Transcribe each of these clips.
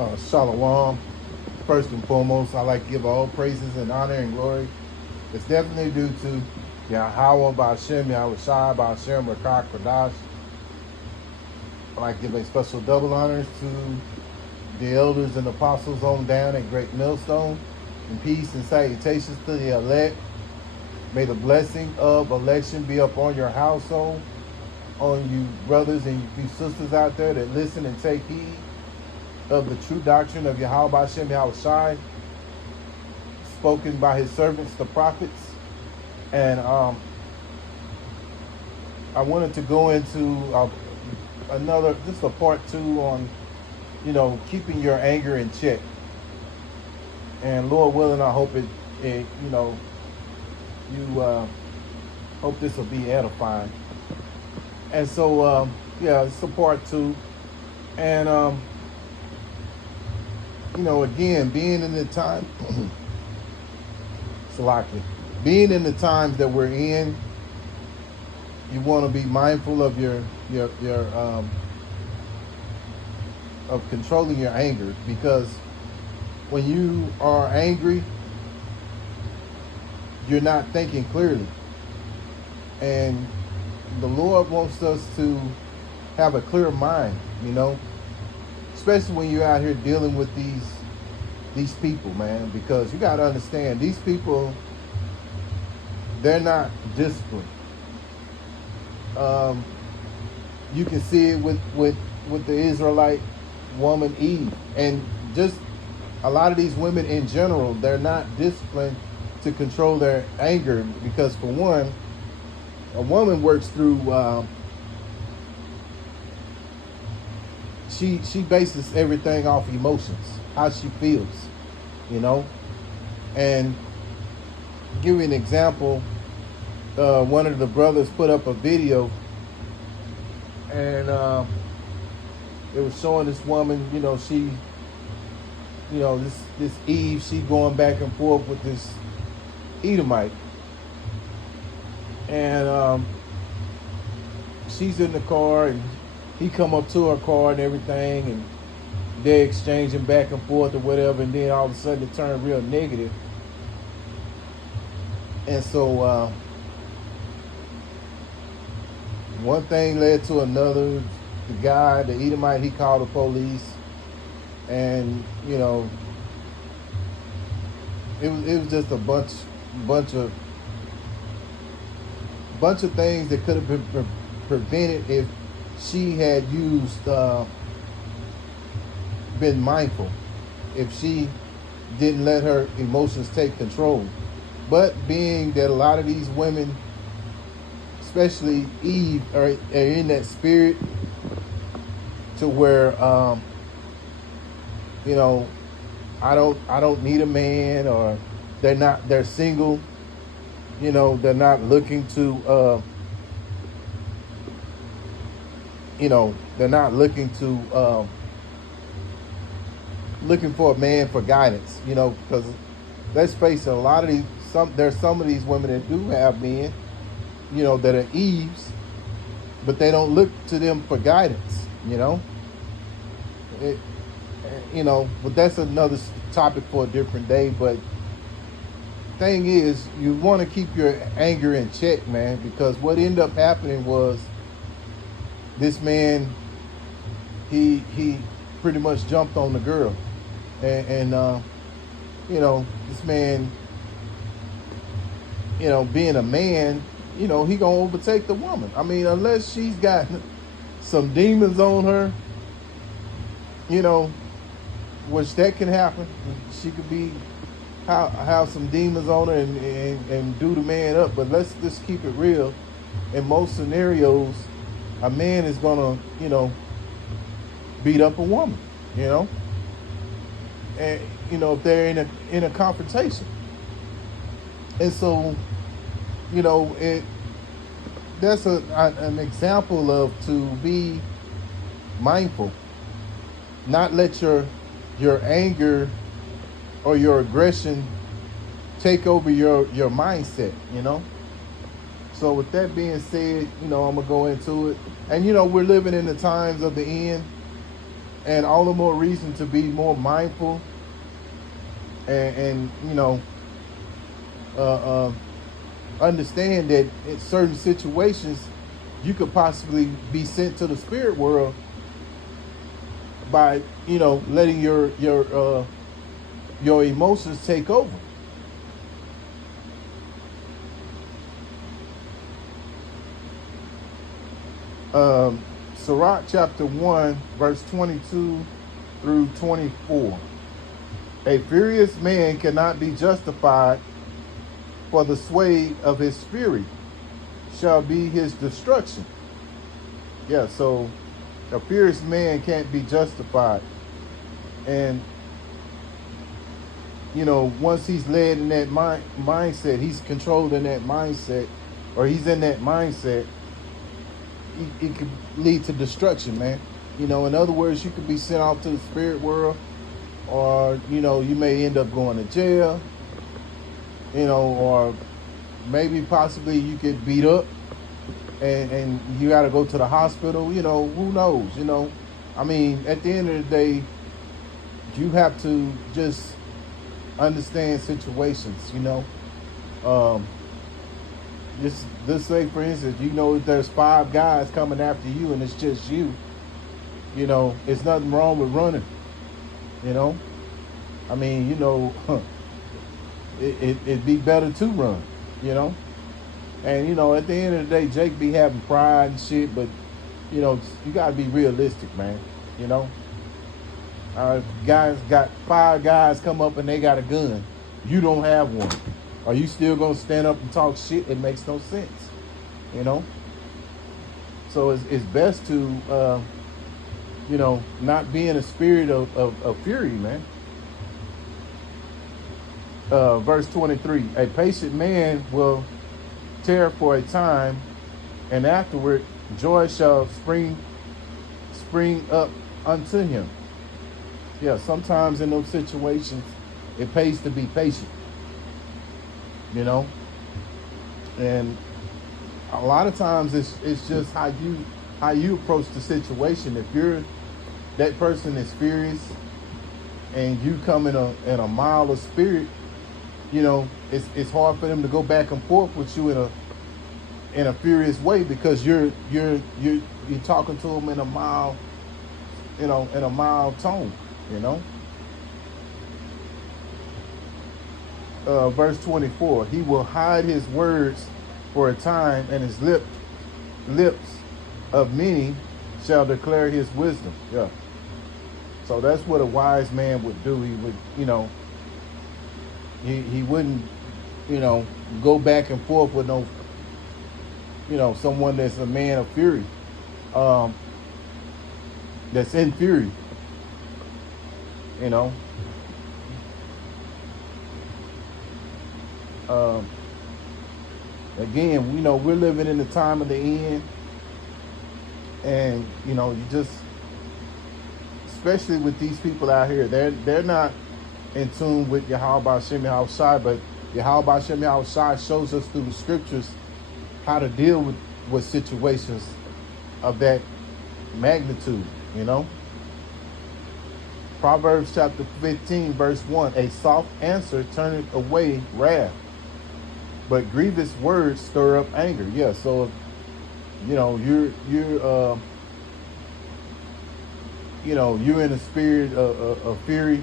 Shalom. First and foremost, I like to give all praises and honor and glory. It's definitely due to Yahweh Ba'Shem, Yahweh Shai, Ba'Shem, Rakak, Kadash. I like to give a special double honors to the elders and apostles on down at Great Millstone. And peace and salutations to the elect. May the blessing of election be upon your household, on you brothers and you sisters out there that listen and take heed of the true doctrine of Yahweh Ba'Shem Yahweh Shai, spoken by his servants, the prophets. And I wanted to go into just a part 2 on, keeping your anger in check. And Lord willing, I hope hope this will be edifying. And so, it's a part 2. And, again, being in the time, Salaki, being in the times that we're in, you want to be mindful of your of controlling your anger, because when you are angry, you're not thinking clearly. And the Lord wants us to have a clear mind, especially when you're out here dealing with these people, man, because you got to understand, these people, they're not disciplined. You can see it with the Israelite woman Eve, and just a lot of these women in general, they're not disciplined to control their anger, because for one, a woman works through she bases everything off emotions, how she feels, and give you an example. One of the brothers put up a video, and it was showing this woman, she, this Eve, she going back and forth with this Edomite, and she's in the car, and he come up to her car and everything, and they're exchanging back and forth or whatever, and then all of a sudden it turned real negative. And so one thing led to another. The guy, the Edomite, he called the police, and it was just a bunch of things that could have been prevented if she had been mindful, if she didn't let her emotions take control. But being that a lot of these women, especially Eve, are in that spirit to where I don't need a man, or they're single, they're not looking to they're not looking for a man for guidance, because let's face it, a lot of there's some of these women that do have men, that are Eves, but they don't look to them for guidance, but that's another topic for a different day. But thing is, you want to keep your anger in check, man, because what ended up happening was this man, he pretty much jumped on the girl, and this man, being a man, he gonna overtake the woman. I mean, unless she's got some demons on her, which that can happen. She could have some demons on her and do the man up. But let's just keep it real. In most scenarios, a man is gonna, beat up a woman, and if they're in a confrontation. And so, that's an example of to be mindful, not let your anger or your aggression take over your mindset, So with that being said, I'm gonna go into it. And we're living in the times of the end. And all the more reason to be more mindful and uh, uh, understand that in certain situations you could possibly be sent to the spirit world by letting your emotions take over. Sirach chapter 1 verse 22 through 24. A furious man cannot be justified, for the sway of his spirit shall be his destruction. Yeah, so a furious man can't be justified. And once he's led in that mindset, he's controlled in that mindset, or he's in that mindset, it could lead to destruction, man. In other words, you could be sent off to the spirit world, or you may end up going to jail, or maybe possibly you get beat up and you got to go to the hospital. Who knows? I mean, at the end of the day, you have to just understand situations. This say, for instance, there's 5 guys coming after you and it's just you. It's nothing wrong with running. I mean, it'd be better to run. And at the end of the day, Jake be having pride and shit, but you gotta be realistic, man. Guys got 5 guys come up and they got a gun. You don't have one. Are you still gonna stand up and talk shit? It makes no sense. So it's best to not be in a spirit of fury, man. Verse 23, a patient man will tear for a time, and afterward joy shall spring up unto him. Yeah, sometimes in those situations, it pays to be patient. And a lot of times it's just how you approach the situation. If that person is furious and you come in a mild of spirit, it's hard for them to go back and forth with you in a furious way, because you're talking to them in a mild, in a mild tone. Verse 24, he will hide his words for a time, and his lips of many shall declare his wisdom. Yeah. So that's what a wise man would do. He would, he wouldn't, go back and forth with no, someone that's a man of fury, that's in fury, Again, we're living in the time of the end, and you just, especially with these people out here, they're not in tune with Yahweh Hashem Yahushai, but Yahweh Hashem Yahushai shows us through the scriptures how to deal with situations of that magnitude. Proverbs chapter 15 verse 1, a soft answer turneth away wrath, but grievous words stir up anger. Yeah, so if, you're in a spirit of fury,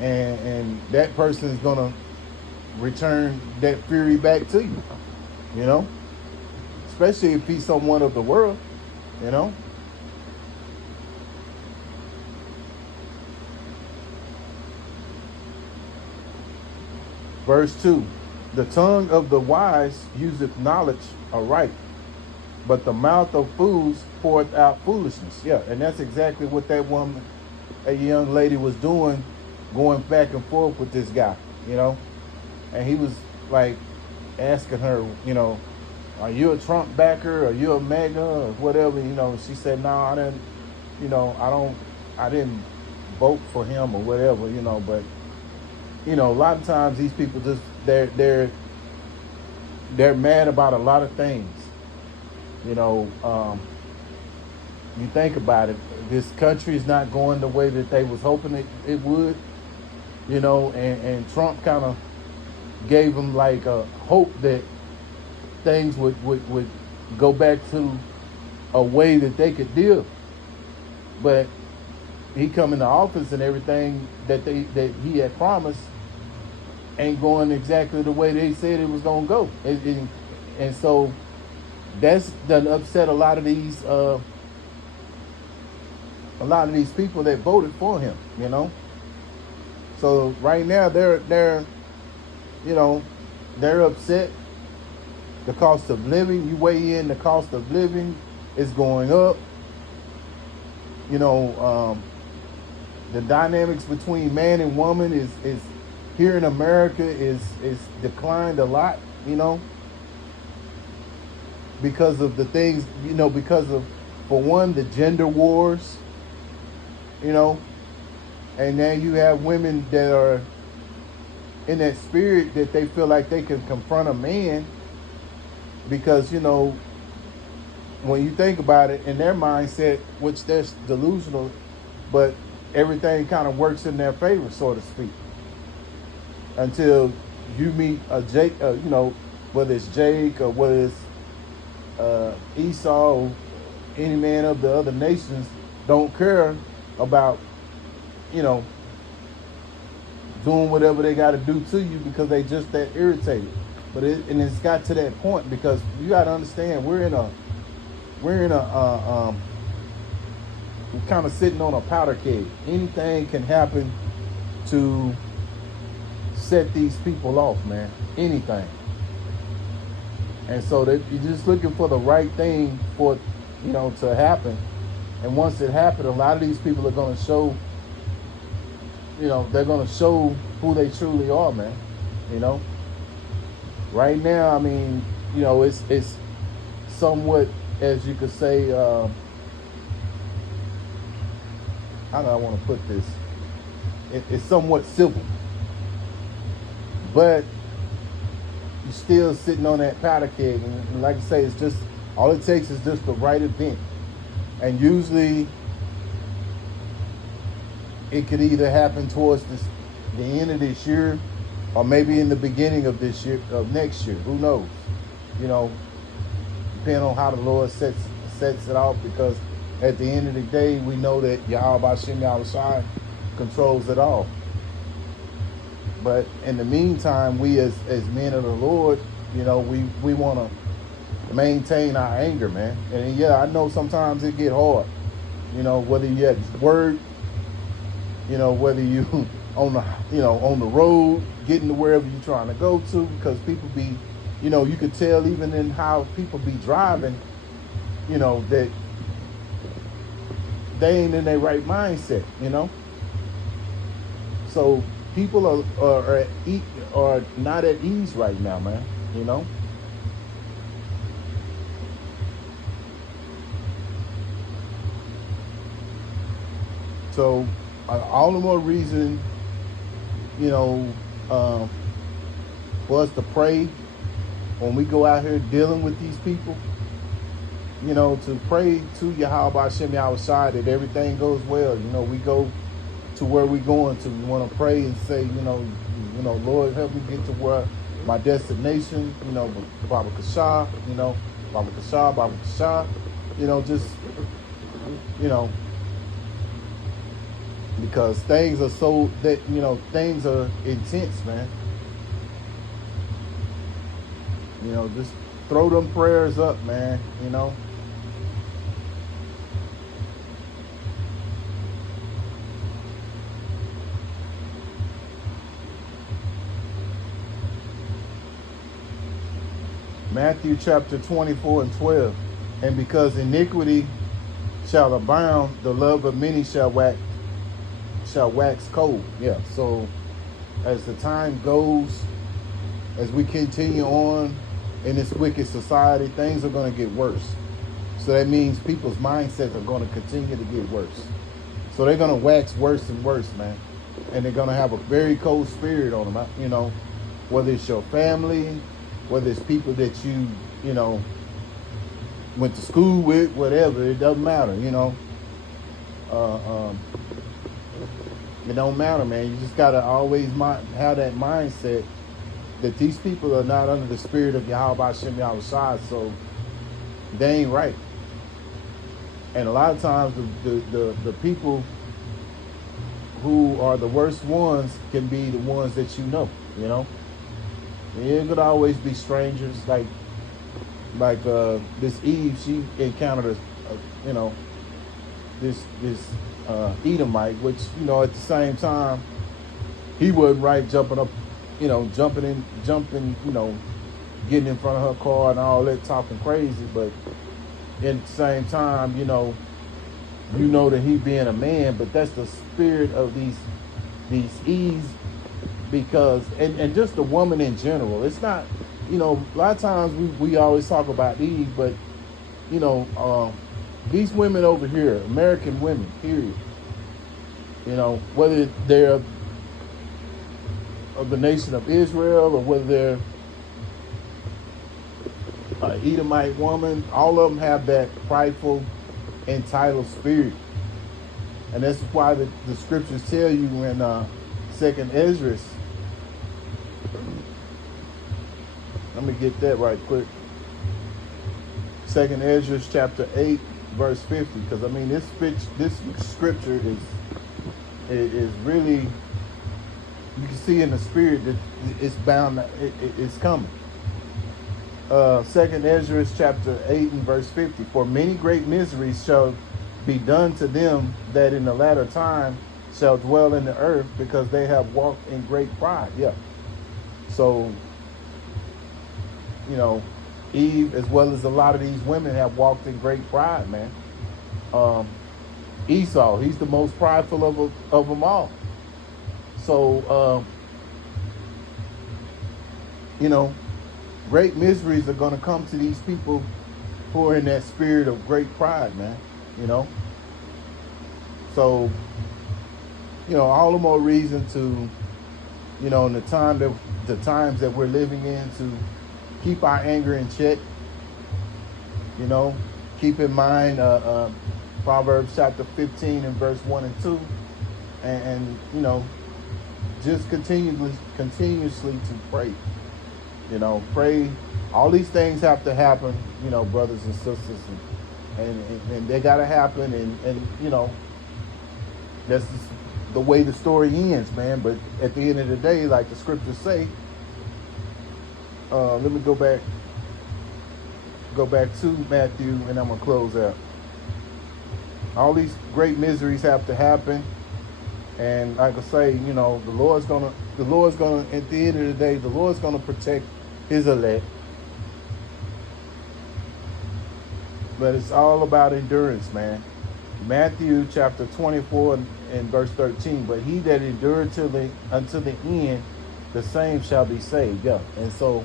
and that person is gonna return that fury back to you. Especially if he's someone of the world. Verse 2, the tongue of the wise useth knowledge aright, but the mouth of fools poureth out foolishness. Yeah, and that's exactly what that young lady was doing, going back and forth with this guy, and he was like asking her, are you a Trump backer? Are you a MAGA or whatever? She said, no, I didn't, I didn't vote for him or whatever, but a lot of times these people just, they're mad about a lot of things, you think about it, this country is not going the way that they was hoping it would, and Trump kind of gave them like a hope that things would go back to a way that they could deal. But he come into office and everything that he had promised ain't going exactly the way they said it was going to go. And so that's done upset a lot of these people that voted for him, So right now they're upset. The cost of living, you weigh in, the cost of living is going up. The dynamics between man and woman is here in America is declined a lot, because of the things, because of, for one, the gender wars, and now you have women that are in that spirit that they feel like they can confront a man because, when you think about it, in their mindset, which they're delusional, but everything kind of works in their favor, so to speak, until you meet a Jake, whether it's Jake or whether it's Esau or any man of the other nations, don't care about, doing whatever they got to do to you because they just that irritated. But it's got to that point because you got to understand we're kind of sitting on a powder keg. Anything can happen to set these people off, man. Anything. And so that you're just looking for the right thing for to happen. And once it happens, a lot of these people are going to show, they're going to show who they truly are, man. Right now, I mean, it's somewhat, as you could say, how do I want to put this? It's somewhat civil. But you're still sitting on that powder keg. And like I say, it's just, all it takes is just the right event. And usually, it could either happen towards the end of this year or maybe in the beginning of this year, of next year. Who knows? Depending on how the Lord sets it out, because at the end of the day, we know that Yahweh Hashem Yahushua controls it all. But in the meantime, we as men of the Lord, we want to maintain our anger, man. And yeah, I know sometimes it get hard, whether you at work, whether you on the road, getting to wherever you're trying to go to, because people be, you could tell even in how people be driving, that they ain't in their right mindset, So people are not at ease right now, man, So all the more reason, for us to pray when we go out here dealing with these people, to pray to Yahweh Hashem Yahushua that everything goes well. We go to where we're going to. We want to pray and say, Lord, help me get to where my destination, Baba Kasha, Baba Kasha, Baba Kasha, just, because things are so that, things are intense, man. Just throw them prayers up, man, Matthew chapter 24 and 12. And because iniquity shall abound, the love of many shall wax cold. Yeah, so as the time goes, as we continue on in this wicked society, things are going to get worse. So that means people's mindsets are going to continue to get worse. So they're going to wax worse and worse, man. And they're going to have a very cold spirit on them, whether it's your family, whether it's people that you went to school with, whatever. It doesn't matter, you know. Uh, um, it don't matter, man. You just gotta always have that mindset that these people are not under the spirit of Yahweh Shem Yahushua, so they ain't right. And a lot of times the people who are the worst ones can be the ones that you know. It could always be strangers, like this Eve. She encountered this Edomite, which at the same time he wasn't right, jumping up, jumping, getting in front of her car and all that, talking crazy. But at the same time, that he being a man, but that's the spirit of these Eves. Because and just the woman in general, it's not, a lot of times we always talk about Eve, but these women over here, American women, period, whether they're of the nation of Israel or whether they're an Edomite woman, all of them have that prideful, entitled spirit. And that's why the scriptures tell you in 2nd Ezra. Let me get that right quick. 2nd Ezra chapter 8, verse 50. Because this scripture is really, you can see in the spirit that it's bound, it's coming. 2nd Ezra chapter 8 and verse 50. For many great miseries shall be done to them that in the latter time shall dwell in the earth, because they have walked in great pride. Yeah. So, Eve, as well as a lot of these women, have walked in great pride, man. Esau, he's the most prideful of them all. So, great miseries are going to come to these people who are in that spirit of great pride, man. So, all the more reason to, in the times that we're living in, to keep our anger in check. Keep in mind Proverbs chapter 15 and verse 1 and 2, and just continuously to pray. Pray. All these things have to happen, brothers and sisters, and they gotta happen, and that's just the way the story ends, man. But at the end of the day, like the scriptures say, let me go back to Matthew, and I'm gonna close out. All these great miseries have to happen, and like I say, the Lord's gonna at the end of the day, the Lord's gonna protect His elect. But it's all about endurance, man. Matthew chapter 24 and verse 13. But he that endured unto the end, the same shall be saved. Yeah. And so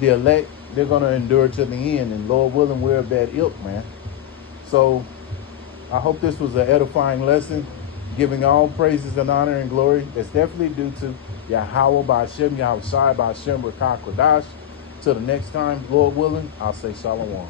the elect, they're going to endure to the end. And Lord willing, we're of that ilk, man. So I hope this was an edifying lesson, giving all praises and honor and glory. That's definitely due to Yahweh Ba'ashem, Yahushai Ba'ashem, Rakah Kodash. Till the next time, Lord willing, I'll say Shalom.